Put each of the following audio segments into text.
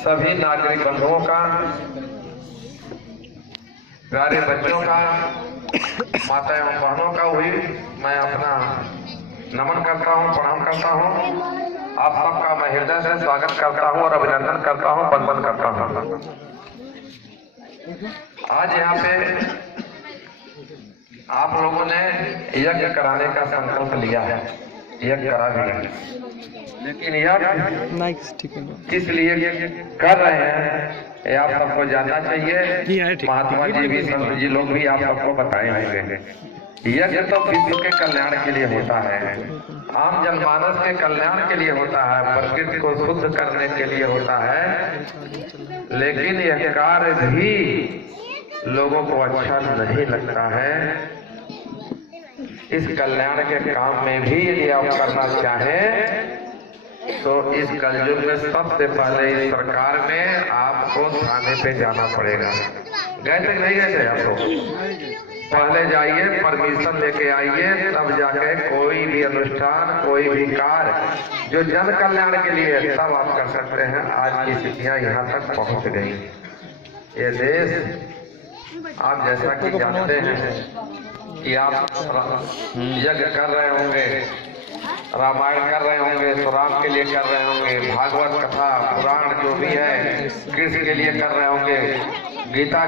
सभी नागरिक बंधुओं का, प्यारे बच्चों का, माता एवं बहनों का हुई मैं अपना नमन करता हूँ, प्रणाम करता हूँ। आप सबका मैं हृदय से स्वागत करता हूँ और अभिनंदन करता हूँ, वंदन करता हूँ। आज यहाँ पे आप लोगों ने यज्ञ कराने का संकल्प लिया है, यज्ञ करा भी है, लेकिन यज्ञ किस लिए कर रहे हैं ये आप सबको जानना चाहिए। महात्मा जी भी, संत जी लोग भी आप सबको बताए होंगे। यज्ञ तो विश्व के कल्याण के लिए होता है, आम जनमानस के कल्याण के लिए होता है, प्रकृति को शुद्ध करने के लिए होता है। लेकिन यह कार्य भी लोगों को अच्छा नहीं लगता है। इस कल्याण के काम में भी यदि आप करना चाहें तो इस कलयुग में सबसे पहले इस सरकार में आपको थाने पे जाना पड़ेगा। गए थे नहीं गए थे आप लोग? पहले जाइए, परमिशन लेके आइए, तब जाके कोई भी अनुष्ठान, कोई भी कार्य जो जन कल्याण के लिए है तब आप कर सकते हैं। आज की स्थितियां यहाँ तक पहुँच गई। ये देश आप जैसा कि जानते हैं कि आप यज्ञ कर रहे होंगे, रामायण कर रहे होंगे तो राम के लिए कर रहे होंगे, भागवत कथा पुराण जो भी है कृष्ण के लिए कर रहे होंगे, गीता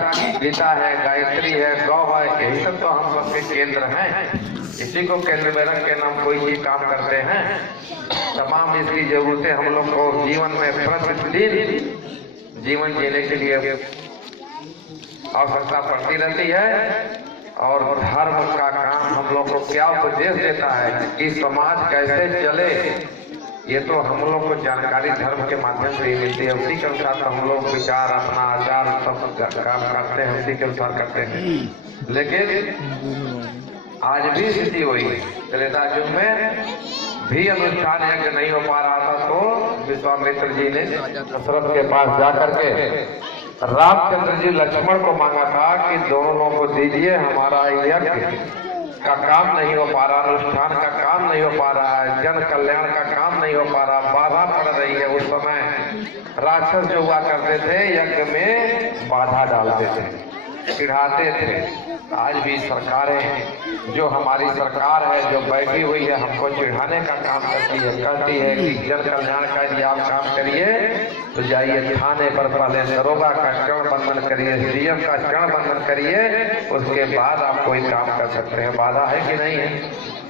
है, गायत्री है, गौ है, यही सब तो हम सबके केंद्र हैं। इसी को केंद्र में रख के हम कोई चीज काम करते हैं। तमाम इसकी जरूरतें हम लोग को जीवन में प्रतिदिन जीवन जीने के लिए आवश्यकता पड़ती रहती है। और धर्म का काम हम लोग को क्या उपदेश देता है कि समाज कैसे चले, ये तो हम लोग को जानकारी धर्म के माध्यम से ही मिलती है। उसी के अनुसार तो हम लोग विचार, अपना आचार सब काम करते हैं, उसी के अनुसार करते हैं। लेकिन आज भी स्थिति हुई, त्रेता युग में भी अनुष्ठान यज्ञ नहीं हो पा रहा था तो विश्वामित्र जी ने दशरथ के पास जाकर के रामचंद्र जी लक्ष्मण को मांगा था कि दोनों को दीजिए, हमारा यज्ञ का काम नहीं हो पा रहा, अनुष्ठान का काम नहीं हो पा रहा है, जन कल्याण का काम नहीं हो पा रहा, बाधा पड़ रही है। उस समय राक्षस जो हुआ करते थे यज्ञ में बाधा डालते थे, चिढ़ाते थे। आज भी सरकारें, जो हमारी सरकार है जो बैठी हुई है, हमको चिढ़ाने का काम करती है, कहती है कि जन कल्याण का यदि आप काम करिए तो जाइए थाने पर, पहले दरोगा का चरण बंधन करिए, सीएम का चरण बंधन करिए, उसके बाद आप कोई काम कर सकते हैं। बाधा है कि नहीं है?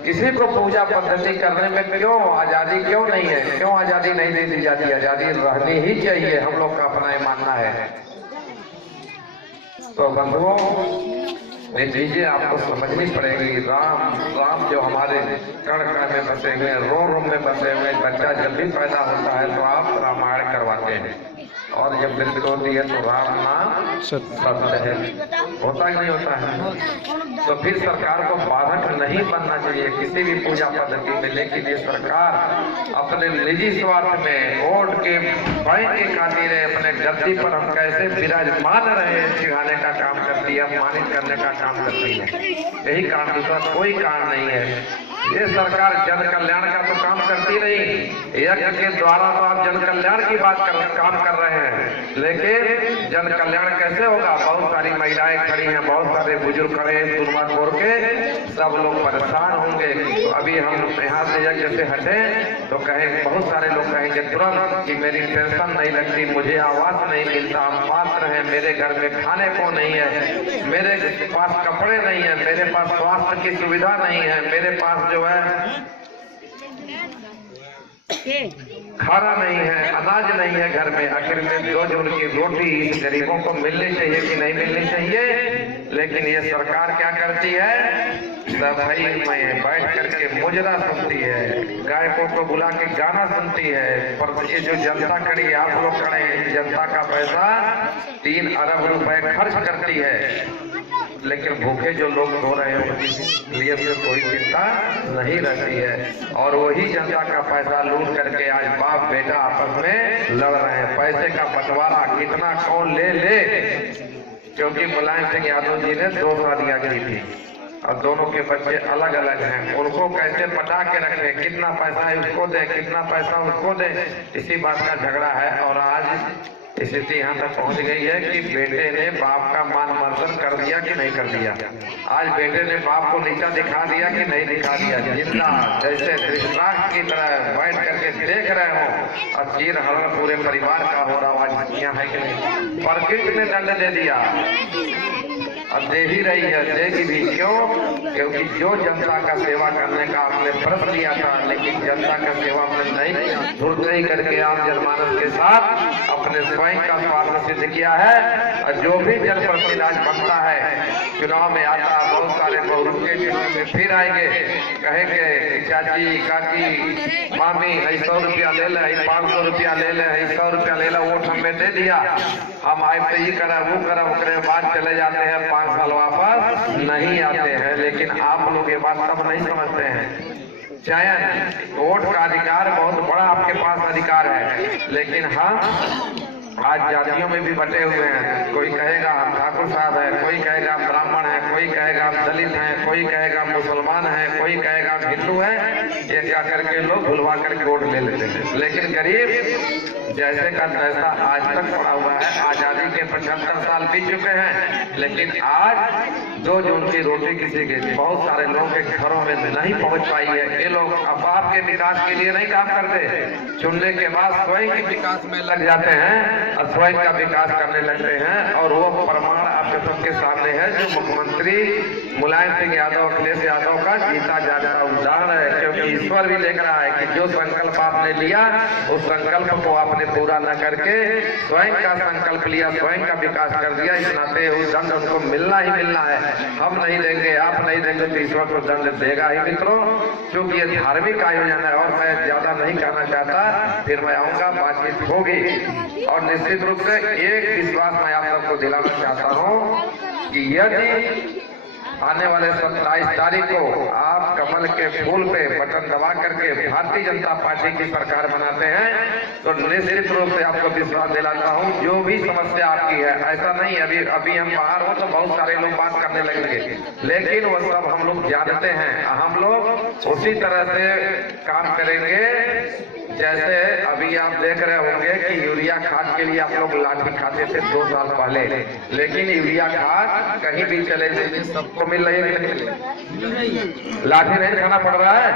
किसी को पूजा पद्धति करने में क्यों आजादी क्यों नहीं है? क्यों आजादी नहीं दे दी जाती? आजादी रहनी ही चाहिए, हम लोग का अपना ही मानना है। तो बंधुओं, ये चीजें आपको समझनी पड़ेगी। राम जो हमारे कण कण में बसे हुए, रोम में बसे हुए, बच्चा जब भी पैदा होता है तो आप रामायण करवाते हैं, और जब मृत्यु होती है तो राम नाम सत्य है। होता ही नहीं होता है। तो फिर सरकार को बाधक नहीं बनना चाहिए किसी भी पूजा पद्धति में। लेकिन ये सरकार अपने निजी स्वार्थ में वोट के बैंक के खातिर अपने गद्दी पर हम कैसे विराजमान रहे चिढ़ाने का काम करती है, अपमानित करने का काम करती है। यही काम, दूसरा कोई काम नहीं है। ये सरकार जन कल्याण का तो काम करती नहीं, यज्ञ के द्वारा तो आप जन कल्याण की बात काम कर रहे हैं, लेकिन जन कल्याण कैसे होगा? बहुत सारी महिलाएं खड़ी हैं, बहुत सारे बुजुर्ग खड़े हैं, सुरमा खोर के सब लोग परेशान होंगे। तो अभी हम यहाँ से यज्ञ से हटे तो कहें, बहुत सारे लोग कहेंगे तुरंत कि मेरी पेंशन नहीं लगती, मुझे आवास नहीं मिलता, हम पात्र हैं, मेरे घर में खाने को नहीं है, मेरे पास कपड़े नहीं है, मेरे पास स्वास्थ्य की सुविधा नहीं है, मेरे पास जो है खाना नहीं है, अनाज नहीं है घर में। आखिर में दो जोड़ की रोटी इस गरीबों को मिलनी चाहिए कि नहीं मिलनी चाहिए? लेकिन ये सरकार क्या करती है? सफाई में बैठ करके मुजरा सुनती है, गायकों को बुला के गाना सुनती है। पर ये जो जनता खड़ी है, आप लोग खड़े हैं, जनता का पैसा 3 अरब रुपए खर्च करती है, लेकिन भूखे जो लोग सो रहे हैं उनके लिए तो कोई चिंता नहीं रहती है। और वही जनता का पैसा लूट करके आज बाप बेटा आपस में लड़ रहे हैं। पैसे का बंटवारा कितना कौन ले ले, क्योंकि मुलायम सिंह यादव जी ने 2 शादियां की थी और दोनों के बच्चे अलग अलग हैं, उनको कैसे पटा के रखें, कितना पैसा है उसको दें, कितना पैसा उसको दें, इसी बात का झगड़ा है। और आज स्थिति यहाँ तक पहुँच गई है कि बेटे ने बाप का मान मर्दन कर दिया कि नहीं कर दिया। आज बेटे ने बाप को नीचा दिखा दिया कि नहीं दिखा दिया। जिंदा जैसे दृष्टांत की तरह बैठ करके देख रहे हो और चीर हरण पूरे परिवार का हो रहा आज यहाँ है कि नहीं। प्रकृति ने दंड दे दिया अब दे ही रही है, देगी भी। क्यों? क्योंकि जो जनता का सेवा करने का आपने व्रत लिया था, लेकिन जनता का सेवा आपने नहीं किया, धुर्तई करके आम जनमानस के साथ अपने स्वयं का स्वार्थ सिद्ध किया है। और जो भी जनप्रतिनिधि आज बनता है, चुनाव में आता, बहुत सारे बहुरूप के फिर आएंगे, कहेंगे चाची काकी मामी 100 रुपया ले ले, 500 रुपया ले ले, 100 रुपया ले ला, वोट हमें दे दिया, हम आए तो ये करा वो करा, उसके बाद चले जाते हैं, 5 साल वापस नहीं आते हैं। लेकिन आप लोग ये बात तब नहीं समझते हैं। चयन वोट का अधिकार बहुत बड़ा आपके पास अधिकार है, लेकिन हाँ आज जातियों में भी बटे हुए हैं। कोई कहेगा हम ठाकुर साहब है, कोई कहेगा हम ब्राह्मण है, कोई कहेगा हम दलित हैं, कोई कहेगा मुसलमान है, कोई कहेगा हम हिंदू है। ये क्या करके लोग भुलवा करके वोट ले लेते हैं। लेकिन गरीब जैसे का तैसा आज तक पड़ा हुआ है। आजादी के 75 साल बीत चुके हैं, लेकिन आज 2 जून की रोटी किसी के बहुत सारे लोगों के घरों में नहीं पहुंच पाई है। ये लोग अब आपके विकास के लिए नहीं काम करते, चुनने के बाद स्वयं के विकास में लग जाते हैं और स्वयं का विकास करने लगते हैं। और वो प्रमाण आपके सबके सामने है जो मुख्यमंत्री मुलायम सिंह यादव, अखिलेश यादव का जीता जागता उदाहरण है। क्योंकि ईश्वर भी देख रहा है कि जो संकल्प आपने लिया उस संकल्प को आपने पूरा न करके स्वयं का संकल्प लिया, स्वयं का विकास कर दिया। इस नाते उस दंड उनको मिलना ही मिलना है। हम नहीं देंगे, आप नहीं देंगे तो ईश्वर को दंड देगा ही मित्रों। क्योंकि ये धार्मिक आयोजन है और मैं ज्यादा नहीं कहना चाहता, फिर मैं आऊंगा, बातचीत होगी। और निश्चित रूप से एक विश्वास मैं आप सबको दिलाना चाहता हूँ कि यदि आने वाले 27 तारीख को आप कमल के फूल पे बटन दबा करके भारतीय जनता पार्टी की सरकार बनाते हैं तो निश्चित रूप से आपको विश्वास दिलाता हूं जो भी समस्या आपकी है, ऐसा नहीं अभी हम बाहर हो तो बहुत सारे लोग बात करने लगेंगे, लेकिन वो सब हम लोग जानते हैं। हम लोग उसी तरह से काम करेंगे जैसे अभी आप देख रहे होंगे कि यूरिया खाद के लिए आप लोग लाठी खाते थे 2 साल पहले, लेकिन यूरिया खाद कहीं भी चले जाइए सबको मिल रही है। लाठी नहीं खाना पड़ रहा है।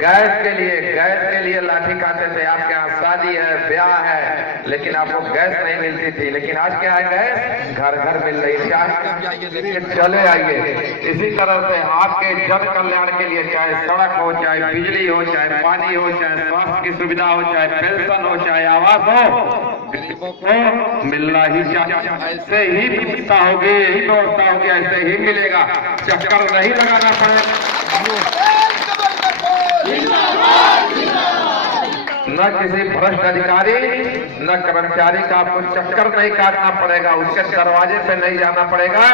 गैस के लिए लाठी खाते थे। आपके यहाँ शादी है, ब्याह है, लेकिन आपको गैस नहीं मिलती थी। लेकिन आज क्या है, गैस घर घर मिल रही है। चाहे चले आइए। इसी तरह से आपके जन कल्याण के लिए चाहे सड़क हो, चाहे बिजली हो, चाहे पानी हो, चाहे स्वास्थ्य की सुविधा हो, चाहे पेंशन हो, चाहे आवास हो, गरीबों को मिलना ही चाहिए। ऐसे ही व्यवस्था होगी, यही व्यवस्था होगी, ऐसे ही मिलेगा। चक्कर नहीं लगाना पड़ेगा, न किसी भ्रष्ट अधिकारी न कर्मचारी का आपको चक्कर नहीं काटना पड़ेगा, उसके दरवाजे पे नहीं जाना पड़ेगा।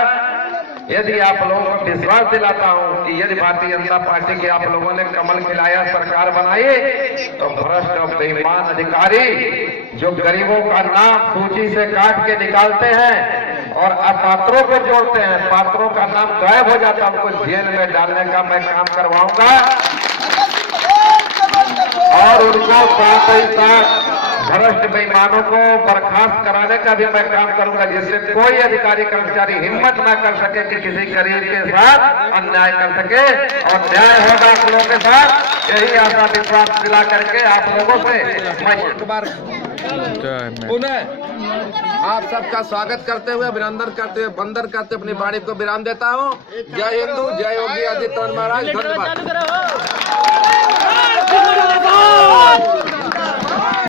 यदि आप लोगों को विश्वास दिलाता हूं कि यदि भारतीय जनता पार्टी के आप लोगों ने कमल खिलाया, सरकार बनाई, तो भ्रष्ट और बेईमान अधिकारी जो गरीबों का नाम सूची से काट के निकालते हैं और अपात्रों को जोड़ते हैं, पात्रों का नाम गायब हो जाता है, उनको जेल में डालने का मैं काम करवाऊंगा और उनको साथ ही साथ भ्रष्ट बेईमानों को बर्खास्त कराने का भी मैं काम करूंगा, जिससे कोई अधिकारी कर्मचारी हिम्मत ना कर सके कि किसी गरीब के साथ अन्याय कर सके। और न्याय होगा आप लोगों के साथ, यही आशा विश्वास दिला करके आप लोगों से पुनः आप सबका स्वागत करते हुए, अभिनंदन करते हुए, वंदन करते अपनी वाणी को विराम देता हूँ। जय हिंदू, जय योगी आदित्यनाथ महाराज, धन्यवाद।